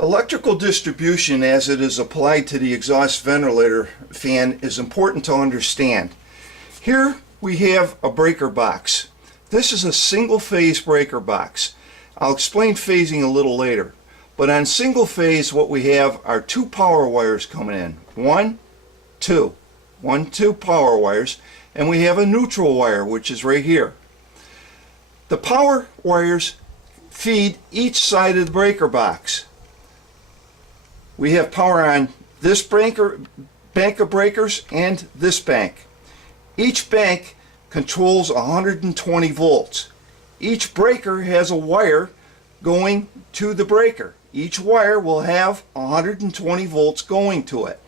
Electrical distribution as it is applied to the exhaust ventilator fan is important to understand. Here we have a breaker box. This is a single phase breaker box. I'll explain phasing a little later. But on single phase what we have are two power wires coming in. One, two power wires, and we have a neutral wire which is right here. The power wires feed each side of the breaker box. We have power on this bank of breakers and this bank. Each bank controls 120 volts. Each breaker has a wire going to the breaker. Each wire will have 120 volts going to it.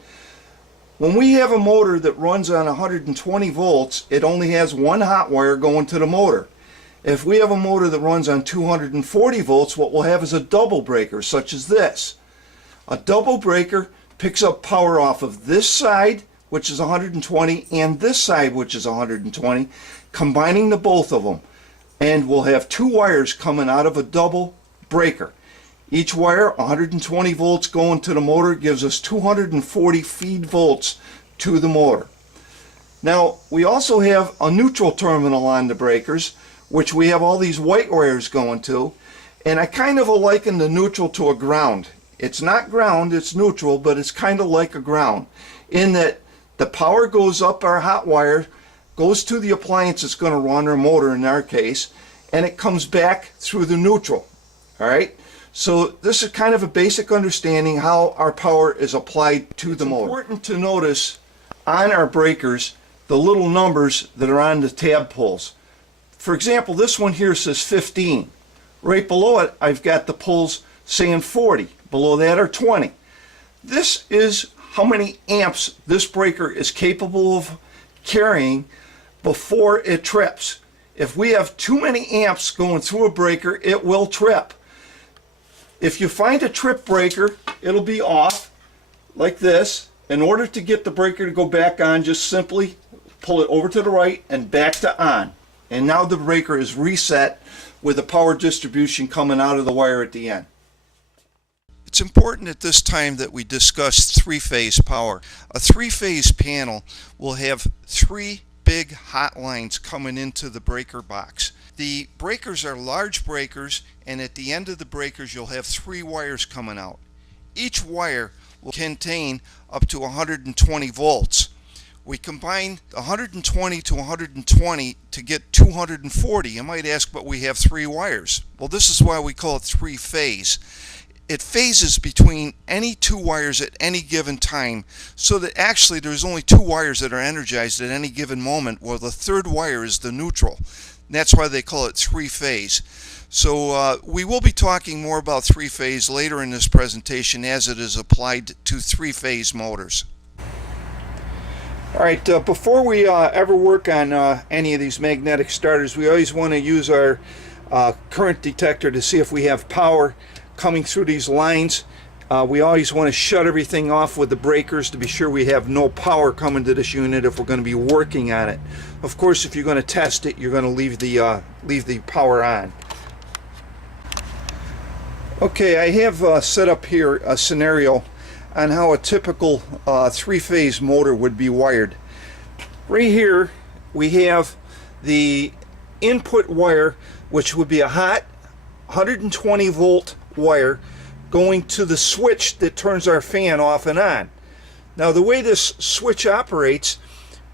When we have a motor that runs on 120 volts, it only has one hot wire going to the motor. If we have a motor that runs on 240 volts, what we'll have is a double breaker, such as this. A double breaker picks up power off of this side, which is 120, and this side, which is 120, combining the both of them. And we'll have two wires coming out of a double breaker. Each wire, 120 volts going to the motor, gives us 240 feed volts to the motor. Now, we also have a neutral terminal on the breakers, which we have all these white wires going to, and I kind of liken the neutral to a ground. It's not ground, it's neutral, but it's kind of like a ground in that the power goes up our hot wire, goes to the appliance that's going to run our motor in our case, and it comes back through the neutral. All right? So this is kind of a basic understanding how our power is applied to the motor. It's important to notice on our breakers the little numbers that are on the tab pulls. For example, this one here says 15. Right below it, I've got the pulls saying 40. Below that are 20. This is how many amps this breaker is capable of carrying before it trips. If we have too many amps going through a breaker, it will trip. If you find a trip breaker, it'll be off like this. In order to get the breaker to go back on, just simply pull it over to the right and back to on. And now the breaker is reset with the power distribution coming out of the wire at the end. It's important at this time that we discuss three-phase power. A three-phase panel will have three big hot lines coming into the breaker box. The breakers are large breakers, and at the end of the breakers you'll have three wires coming out. Each wire will contain up to 120 volts. We combine 120 to 120 to get 240. You might ask, but we have three wires. Well, this is why we call it three-phase. It phases between any two wires at any given time, so that actually there's only two wires that are energized at any given moment, while the third wire is the neutral. That's why they call it three-phase. So we will be talking more about three-phase later in this presentation as it is applied to three-phase motors. Alright, before we ever work on any of these magnetic starters, we always want to use our current detector to see if we have power coming through these lines. We always want to shut everything off with the breakers to be sure we have no power coming to this unit if we're going to be working on it. Of course, if you're going to test it, you're going to leave the power on. Okay, I have set up here a scenario on how a typical three-phase motor would be wired. Right here we have the input wire, which would be a hot 120 volt wire going to the switch that turns our fan off and on. Now the way this switch operates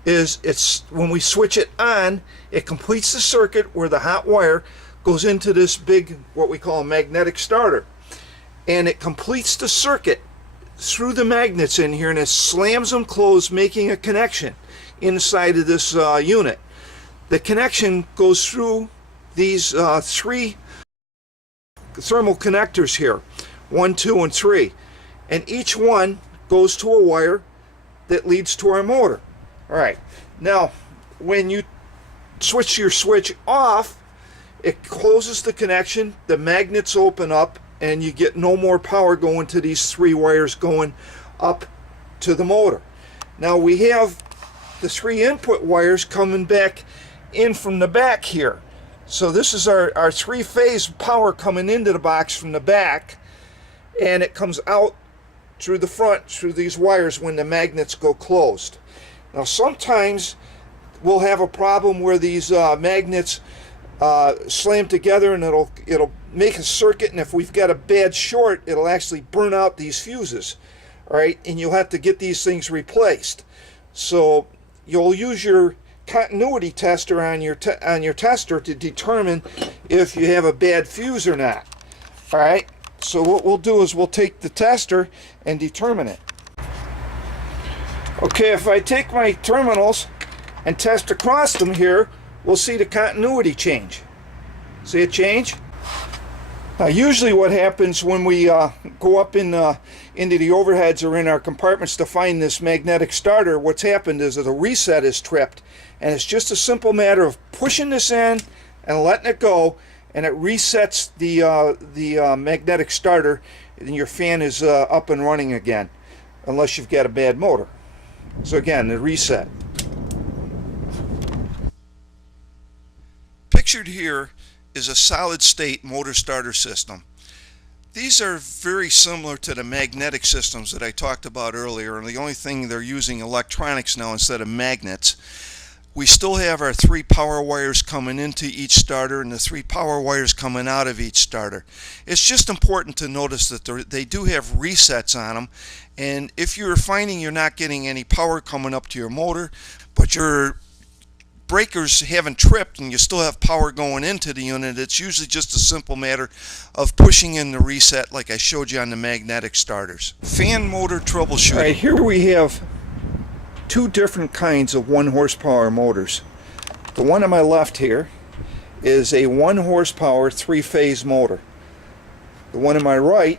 is when we switch it on, it completes the circuit where the hot wire goes into this big, what we call a magnetic starter, and it completes the circuit through the magnets in here, and it slams them closed, making a connection inside of this unit. The connection goes through these three thermal connectors here, 1, 2, and 3, and each one goes to a wire that leads to our motor. Alright, now when you switch your switch off, it closes the connection, the magnets open up, and you get no more power going to these three wires going up to the motor. Now we have the three input wires coming back in from the back here. So this is our three-phase power coming into the box from the back, and it comes out through the front, through these wires when the magnets go closed. Now sometimes we'll have a problem where these magnets slam together and it'll make a circuit, and if we've got a bad short, it'll actually burn out these fuses. All right, and you'll have to get these things replaced. So you'll use your continuity tester on your tester to determine if you have a bad fuse or not. All right, so what we'll do is we'll take the tester and determine it. Okay, if I take my terminals and test across them here, we'll see the continuity change. See it change? Now usually what happens when we go up into the overheads or in our compartments to find this magnetic starter, what's happened is that a reset is tripped, and it's just a simple matter of pushing this in and letting it go, and it resets the magnetic starter, and your fan is up and running again, unless you've got a bad motor. So again, the reset. Pictured here is a solid state motor starter system. These are very similar to the magnetic systems that I talked about earlier, and the only thing they're using electronics now instead of magnets. We still have our 3 power wires coming into each starter and the 3 power wires coming out of each starter. It's just important to notice that they do have resets on them, and if you're finding you're not getting any power coming up to your motor, but your breakers haven't tripped and you still have power going into the unit, it's usually just a simple matter of pushing in the reset like I showed you on the magnetic starters. Fan motor troubleshooting. All right, here we have 2 different kinds of 1 horsepower motors. The one on my left here is a 1 horsepower 3-phase motor. The one on my right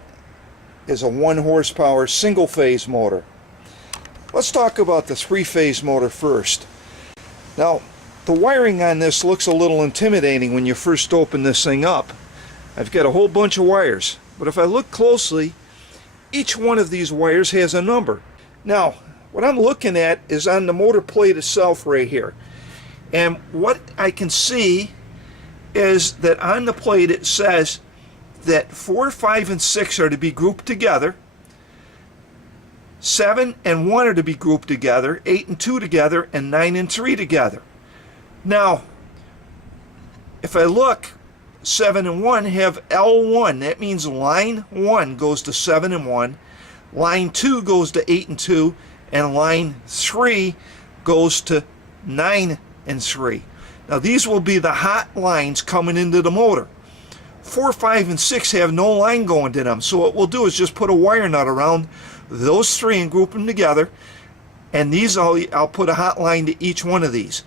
is a 1 horsepower single-phase motor. Let's talk about the 3-phase motor first. Now, the wiring on this looks a little intimidating when you first open this thing up. I've got a whole bunch of wires, but if I look closely, each one of these wires has a number. Now, what I'm looking at is on the motor plate itself right here. And what I can see is that on the plate it says that 4, 5, and 6 are to be grouped together, 7 and 1 are to be grouped together, 8 and 2 together, and 9 and 3 together. Now, if I look, 7 and 1 have L1. That means line 1 goes to 7 and 1, line 2 goes to 8 and 2, and line 3 goes to 9 and 3. Now these will be the hot lines coming into the motor. 4, 5, and 6 have no line going to them, so what we'll do is just put a wire nut around those 3 and group them together, and these I'll put a hot line to each one of these.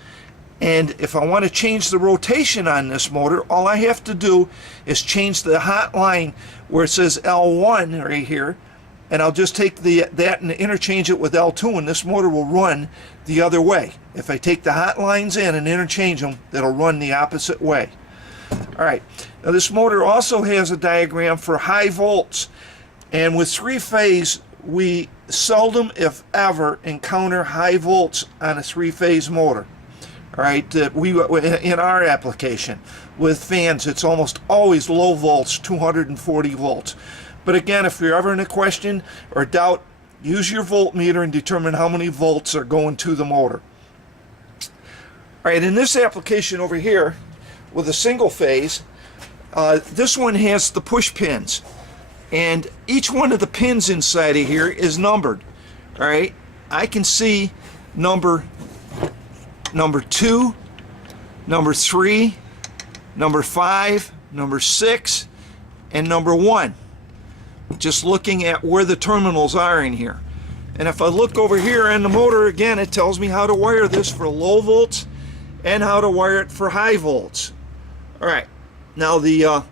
And if I want to change the rotation on this motor, all I have to do is change the hot line where it says L1 right here, and I'll just take that and interchange it with L2, and this motor will run the other way. If I take the hot lines in and interchange them, it'll run the opposite way. Alright, now this motor also has a diagram for high volts, and with 3-phase we seldom, if ever, encounter high volts on a 3-phase motor. Alright, in our application with fans, it's almost always low volts, 240 volts. But again, if you're ever in a question or doubt, use your voltmeter and determine how many volts are going to the motor. Alright, in this application over here with a single phase, this one has the push pins, and each one of the pins inside of here is numbered. Alright, I can see number 2, number 3, number 5, number 6, and number 1. Just looking at where the terminals are in here. And if I look over here in the motor again, it tells me how to wire this for low volts and how to wire it for high volts. Alright, now the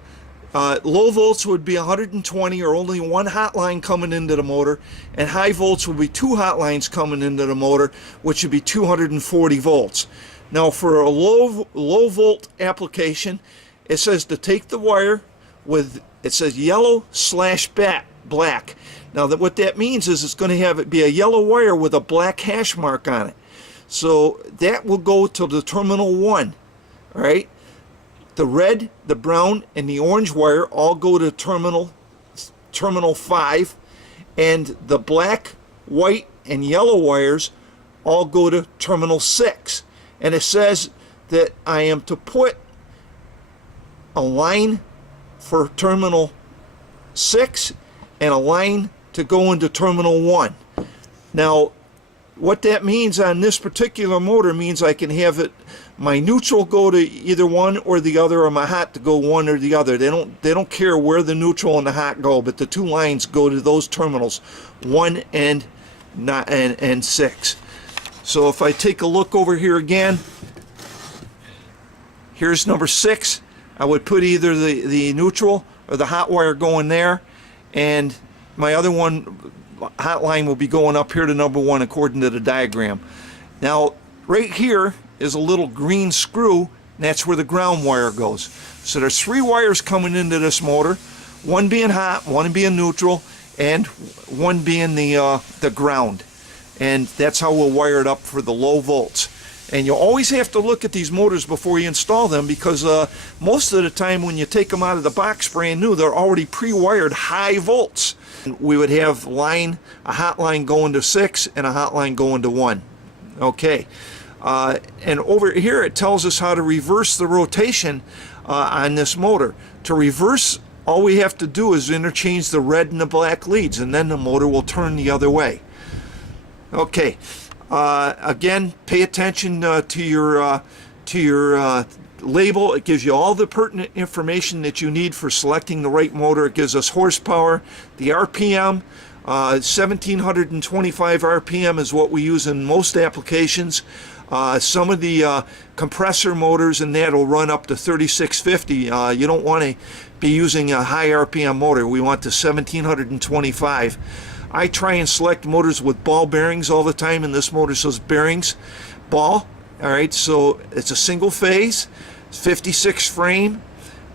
low volts would be 120, or only 1 hot line coming into the motor, and high volts would be 2 hot lines coming into the motor, which would be 240 volts. Now for a low volt application, it says to take the wire with, it says yellow/black. Now what that means is it's going to have it be a yellow wire with a black hash mark on it. So that will go to the terminal 1. Alright? The red, the brown, and the orange wire all go to terminal terminal 5, and the black, white, and yellow wires all go to terminal 6. And it says that I am to put a line for terminal 6 and a line to go into terminal 1. Now, what that means on this particular motor means I can have it, my neutral go to either one or the other, or my hot to go one or the other. They don't care where the neutral and the hot go, but the two lines go to those terminals, 1 and 6. So if I take a look over here again, here's number 6. I would put either the neutral or the hot wire going there, and my other one, hot line, will be going up here to number 1 according to the diagram. Now, right here is a little green screw, and that's where the ground wire goes. So there's 3 wires coming into this motor, one being hot, one being neutral, and one being the ground. And that's how we'll wire it up for the low volts. And you always have to look at these motors before you install them, because most of the time when you take them out of the box brand new, they're already pre-wired high volts. We would have a hot line going to 6 and a hot line going to 1. Okay. And over here it tells us how to reverse the rotation on this motor. To reverse, all we have to do is interchange the red and the black leads, and then the motor will turn the other way. Okay. Again, pay attention to your label. It gives you all the pertinent information that you need for selecting the right motor. It gives us horsepower, the RPM. 1725 RPM is what we use in most applications. Some of the compressor motors and that will run up to 3650. You don't want to be using a high RPM motor. We want the 1725. I try and select motors with ball bearings all the time, and this motor says bearings, ball. All right, so it's a single phase, 56 frame.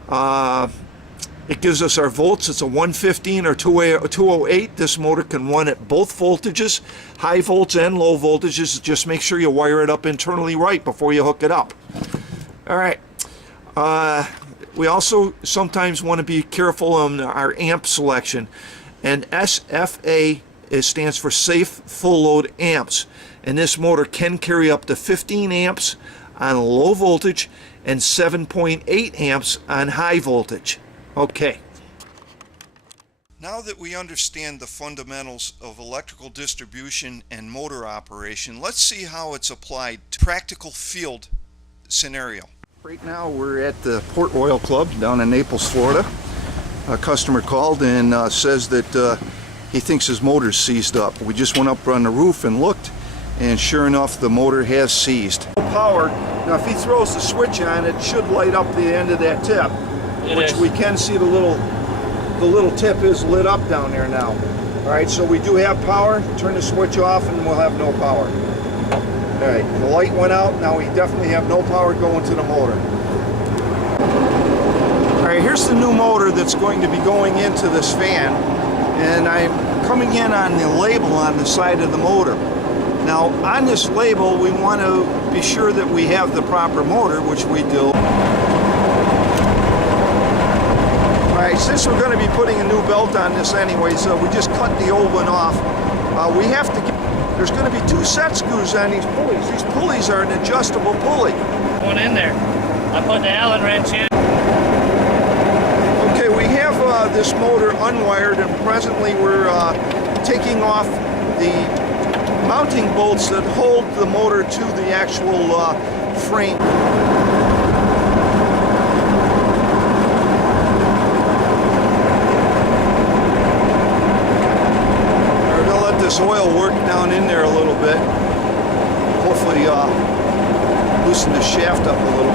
It gives us our volts. It's a 115 or 208. This motor can run at both voltages, high volts and low voltages. Just make sure you wire it up internally right before you hook it up. All right. We also sometimes want to be careful on our amp selection. And SFA stands for safe full load amps. And this motor can carry up to 15 amps on low voltage and 7.8 amps on high voltage. Okay. Now that we understand the fundamentals of electrical distribution and motor operation, let's see how it's applied to practical field scenario. Right now we're at the Port Royal Club down in Naples, Florida. A customer called and says that he thinks his motor's seized up. We just went up on the roof and looked, and sure enough, the motor has seized. Power. Now, if he throws the switch on, it should light up the end of that tip, which we can see the little tip is lit up down there now. All right, so we do have power. Turn the switch off, and we'll have no power. All right, the light went out. Now we definitely have no power going to the motor. Alright, here's the new motor that's going to be going into this fan, and I'm coming in on the label on the side of the motor. Now, on this label, we want to be sure that we have the proper motor, which we do. Alright, since we're going to be putting a new belt on this anyway, so we just cut the old one off. We have to there's going to be 2 set screws on these pulleys. These pulleys are an adjustable pulley. One in there. I put the Allen wrench in. Okay, we have this motor unwired, and presently we're taking off the mounting bolts that hold the motor to the actual frame. We're going to let this oil work down in there a little bit. Hopefully loosen the shaft up a little.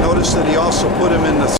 Notice that he also put him in the